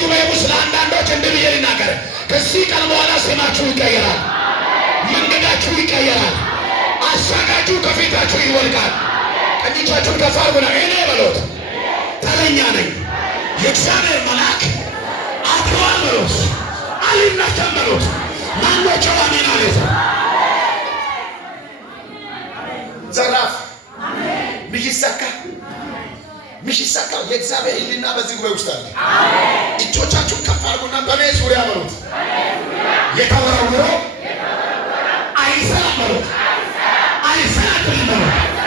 ጉባኤ ውስጥ ለአንዳንዶች እንዲህ ብዬ ልናገር፣ ከዚህ ቀን በኋላ ስማችሁ ይቀየራል፣ መንገዳችሁ ይቀየራል፣ አሳዳችሁ ከፊታችሁ ይወልቃል። ቀኝቻችሁን ከፍ አድርጉና እኔ በሎት ተረኛ ነኝ፣ የእግዚአብሔር መልአክ አድሯል በሎት፣ አልነካም በሎት። ማኖቸው አሜን አለት ዘራፍ ምሽሰካ ምሽሰካ የእግዚአብሔር ሕሊና በዚህ ጉባኤ ውስጥ አለ። እጆቻችሁን ከፍ አድርጉና በኔ ዙሪያ በሉት የተወረወረው አይሰራም በሉት፣ አይሰራም በሉት።